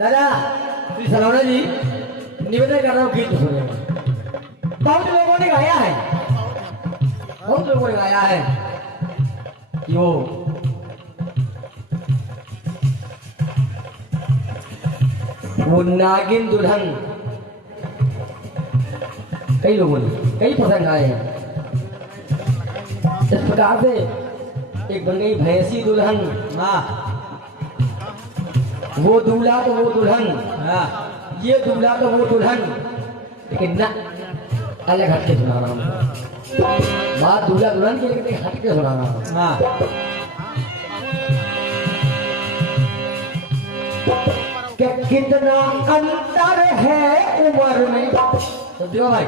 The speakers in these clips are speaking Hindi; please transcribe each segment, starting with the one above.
दादा श्री सलोना जी निवेदन कर रहा हूँ गीत सुनिए। बहुत लोगों ने गाया है, बहुत लोगों ने गाया है कि वो नागिन दुल्हन, कई लोगों ने कई पसंद आए हैं। इस प्रकार से एक बन गई भैंसी दुल्हन, वो दूल्हा तो वो दुल्हन, ये दूल्हा तो वो दुल्हन, लेकिन ना अलग हटके सुना रहा हूँ बात दूल्हा दुल्हन की, लेकिन हटके सुना रहा हूँ। कि कितना अंतर है उम्र में, समझो भाई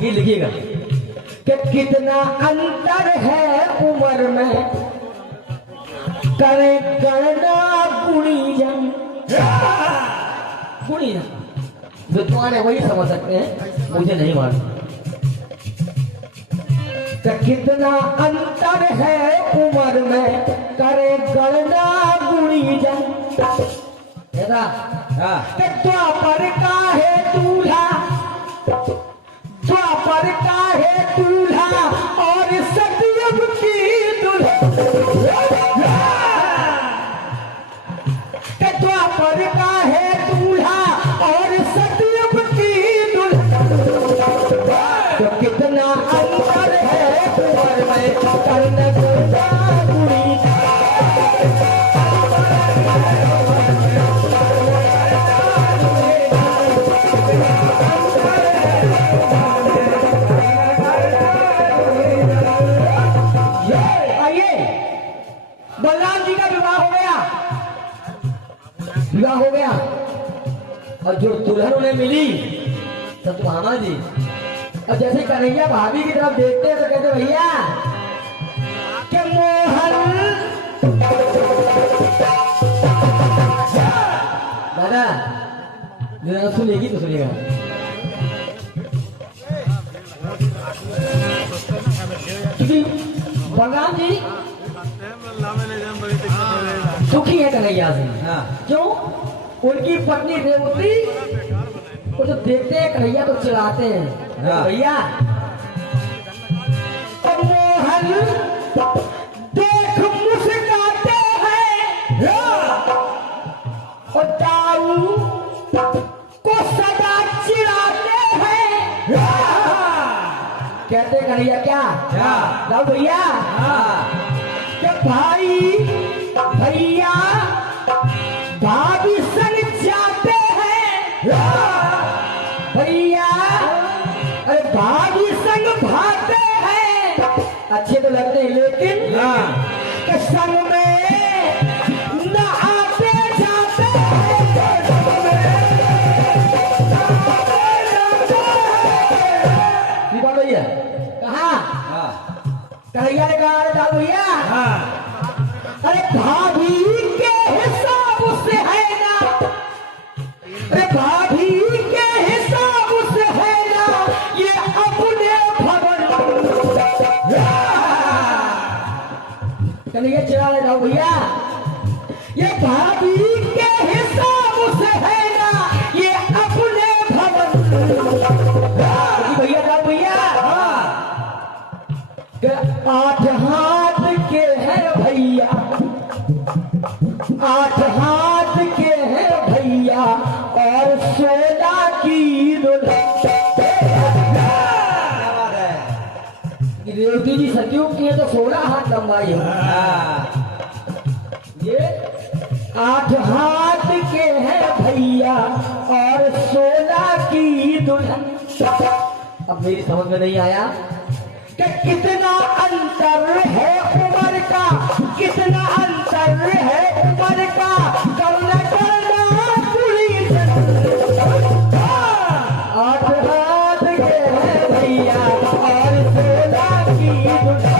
ये लिखिएगा कि कितना अंतर है उम्र में, करे गणना गुणीजन। गुणीजन विद्वान है वही समझ सकते हैं, मुझे नहीं मालूम। कि कितना अंतर है उम्र में, करे गणना गुणीजन। कि द्वापर का है दूल्हा, द्वापर का है दूल्हा और सतयुग की दुल्हन। द्वापर का है दूल्हा और सतयुग की दुल्हन। तो कितना अंतर है उम्र में, करने को गुणी। बलराम जी का विवाह हो गया, विवाह हो गया, और जो दुल्हन उन्हें मिली सतभामा जी, और जैसे कन्हैया भाभी की तरफ देखते हैं तो कहते भैया कि मोहन। दादा जरा सुनेगी तो सुनिएगा। क्योंकि बलराम जी सुखी है कन्हैया से। क्यों? उनकी पत्नी रेवती वो तो देखते हैं कन्हैया तो चिढ़ाते हैं, भैया मोहन देख मुस्कुराते हैं और दाऊ को सदा चिढ़ाते हैं। कहते कन्हैया क्या दाऊ भैया कि भाई भैया भाभी संग जाते हैं, भैया अरे भाभी संग भागते हैं। अच्छे तो लगते हैं लेकिन कि संग में न आते जाते हैं। भैया कहा कन्हैया ने कहा अरे दाऊ भैया अरे भाभी के हिसाब से है ना, अरे भाभी के हिसाब से है ना ये अपने भवन। कन्हैया चिढ़ा रहे दाऊ भैया, ये भाभी के हिसाब से है ना ये अपने भवन। भैया दाऊ भैया 8 हाथ के हैं भैया, 8 हाथ के हैं भैया और 16 की दुल्हन। रेवती जी सतयुग की है तो 16 हाथ लंबाई है। ये 8 हाथ के हैं भैया और 16 की दुल्हन। अब मेरी समझ में नहीं आया कि कितना अंतर है उम्र का, कितना अंतर है उम्र का, करना करना पूरी 8 हाथ के हैं भैया और 16 की दुल्हन।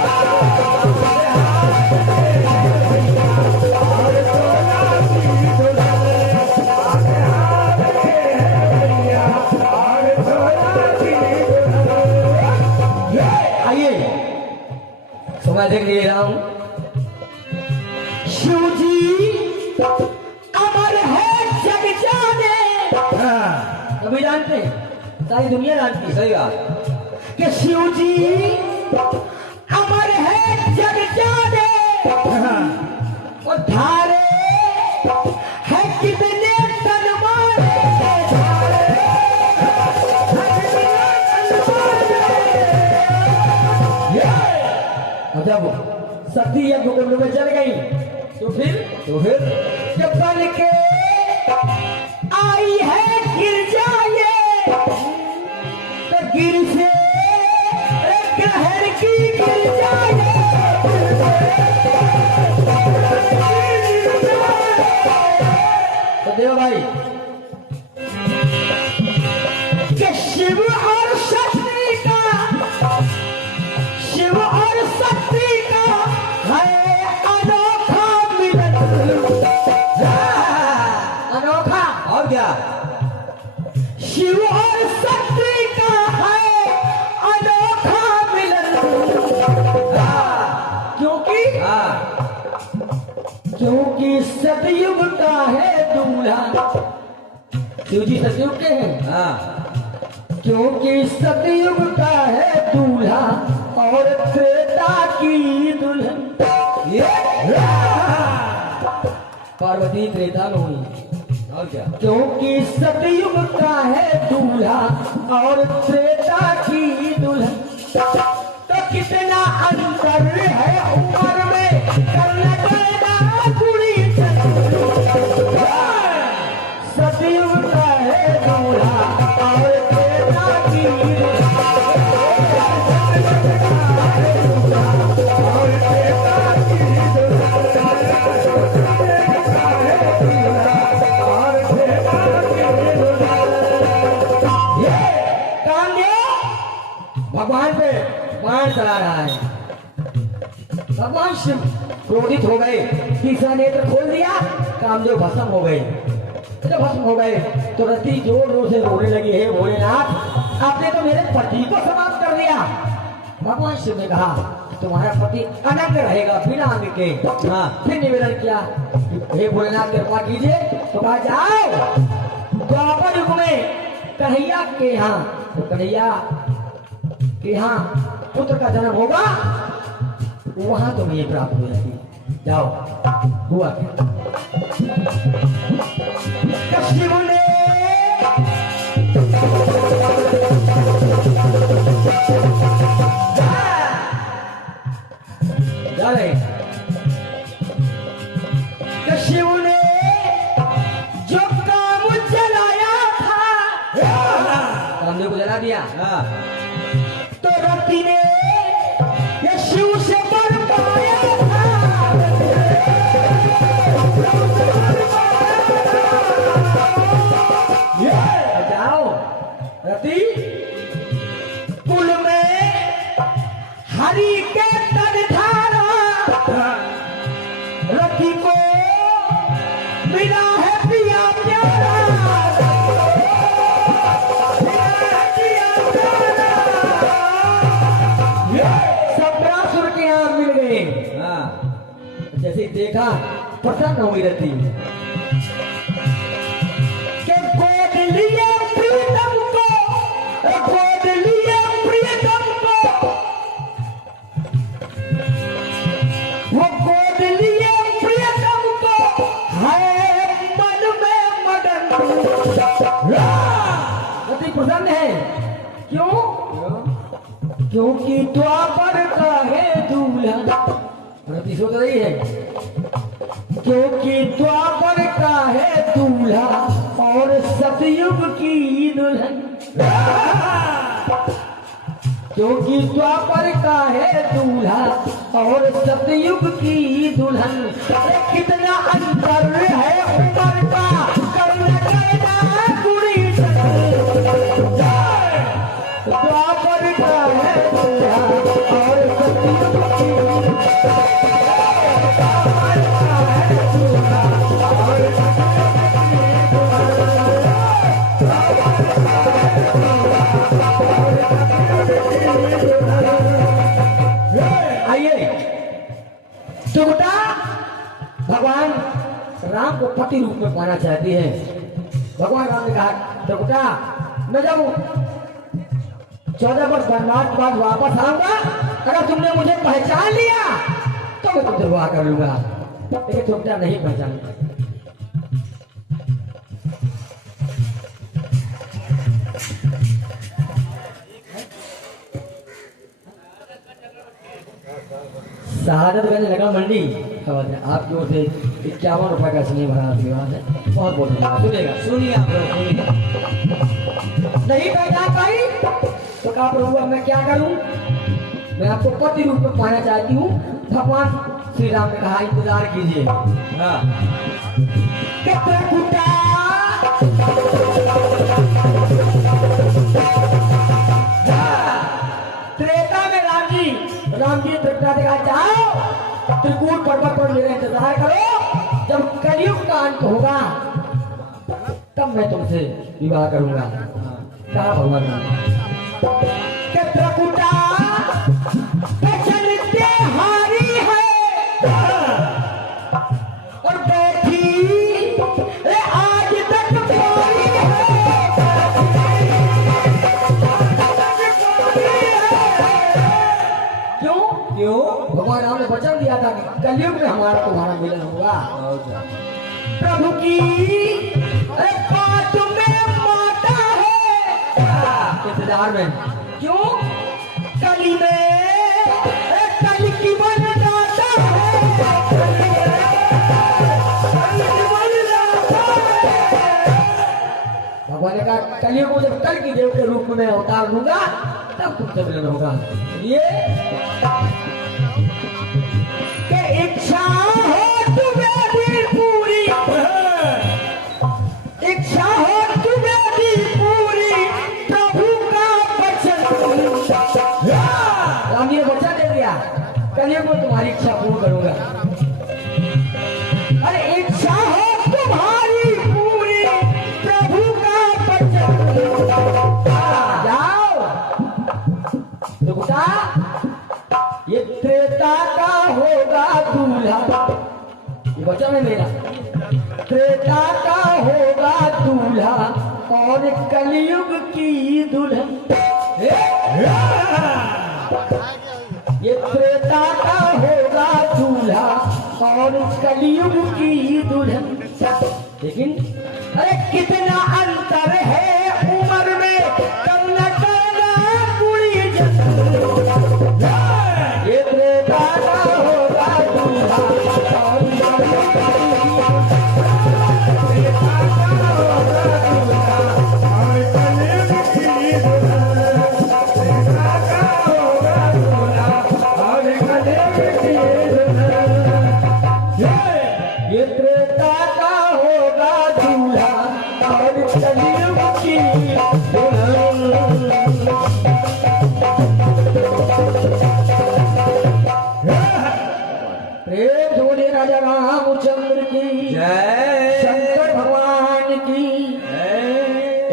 शिव जी अमर है जग जाने। सभी जानते हैं, सारी दुनिया जानती है। सही बात। कि शिव जी अमर है जग जाने और धारे है कितने तन मारे, धारे है कितने तन मारे। और जब सती यज्ञ कुंड में चल गई तो फिर जब बन के आई है गिर जाए तो गिर से कहर की गिर जाए। तो देव भाई कि शिव और शक्ति का, शिव और शक्ति का है अनोखा मिलन। अनोखा और क्या? शिव और शक्ति का है अनोखा मिलन। क्योंकि सतयुग का है दूल्हा। शिव जी सतयुग के हैं। क्योंकि सतयुग का है दूल्हा और त्रेता की दुल्हन। पार्वती त्रेता में हुई। और क्या? क्योंकि सतयुग का है दूल्हा और त्रेता की दुल्हन। तो कितना अंतर है उम्र में, करना करना कुड़ी सतयुग का है दूल्हा और त्रेता की भगवान पे बाण चला रहा है। भगवान शिव क्रोधित हो गए, तीसरा नेत्र खोल दिया, कामदेव भस्म हो गए। जब भस्म हो गए तो रति जोर जोर से रोने लगी, हे भोलेनाथ आपने तो मेरे पति को समाप्त कर दिया। भगवान शिव ने कहा तुम्हारा पति अनंग रहेगा बिना अंग के। फिर निवेदन किया हे भोलेनाथ कृपा कीजिए। तो कहा जाओ द्वापर युग में कन्हैया के यहाँ, तो कन्हैया कि हाँ पुत्र का जन्म होगा, वहां तुम्हें ये प्राप्त हो जाएगी। जाओ। हुआ क्या? शिव ने जा रहे शिव ने जो काम जलाया था, कामदेव को जला दिया। तो रति ने ये शिव से बर पाया था। जाओ रति कुल में हरि के तन धारा, रति को मिला है पिया प्यारा। जैसे देखा प्रसन्न हुई रति कि गोद लिए प्रीतम को, गोद लिए प्रीतम को, वो गोद लिए प्रीतम को है मन में मदन। रति प्रसन्न है। क्यों? क्योंकि द्वापर का है दूल्हा। रति सोच रही है क्योंकि द्वापर का है दूल्हा और सतयुग की दुल्हन। क्योंकि द्वापर का है दूल्हा और सतयुग की दुल्हन। कितना अंतर है उम्र का, करना करना कुड़ी द्वापर का है दूल्हा और सतयुग की भगवान राम को पति रूप में पाना चाहती है। भगवान राम ने कहा त्रिकुटा मैं जब 14 वर्ष वनवास बाद वापस आऊंगा, अगर तुमने मुझे पहचान लिया तो मैं तुमसे विवाह कर लूंगा, लेकिन त्रिकुटा नहीं पहचानूंगा। शहादतगंज नगर मंडी आपकी ओर से 51 रुपए का स्नेह भरा आशीर्वाद है। बहुत बहुत धन्यवाद। सुनेगा सुनिए आप लोग सुनिए। नहीं पहचान पाई तो कहा प्रभु अब मैं क्या करूं, मैं आपको पति रूप में पाना चाहती हूँ। भगवान श्री राम ने कहा इंतजार कीजिए। त्रेता में राम जी त्रिपुरा दिखा जाओ, त्रिकूट पर्वत पर मेरा इंतजार करो, जब कलयुग का अंत होगा तब मैं तुमसे विवाह करूंगा। कहा भगवान के त्रिकुटा चलते हारी है और बैठी आज तक कोई क्यों? भगवान राम ने वचन दिया था कि कलयुग में हमारा तुम्हारा मिलन होगा। प्रभु की बात में माता है इंतजार में। क्यों? कली में कल की बन जाता है, भगवान ने कहा कलयुग को जब कल की देव के रूप में अवतार लूंगा तब तुमसे मिलन होगा। ये इच्छा हो तुम्हें पूरी, इच्छा हो तुम्हें पूरी, प्रभु का वचन। राम ने वचन दे दिया कलयुग में तुम्हारी इच्छा पूर्ण करूंगा। अरे इच्छा हो तुम्हारी पूरी, प्रभु का वचन। जाओ त्रिकुटा, ये त्रेता का होगा दूल्हा, ये वचन है मेरा। त्रेता का होगा दूल्हा और कलयुग की दुल्हन। ये त्रेता का होगा दूल्हा और कलयुग की दुल्हन। लेकिन अरे कितना अंतर है उम्र में, करना करना पूरी जन। ये त्रेता का होगा दूल्हा और ये त्रेता का होगा दूल्हा और कलयुग की प्रेम जोड़े राजा रामचंद्र की जय, शंकर भगवान की।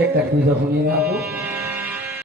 एक कटवी तो सुनिएगा आपको।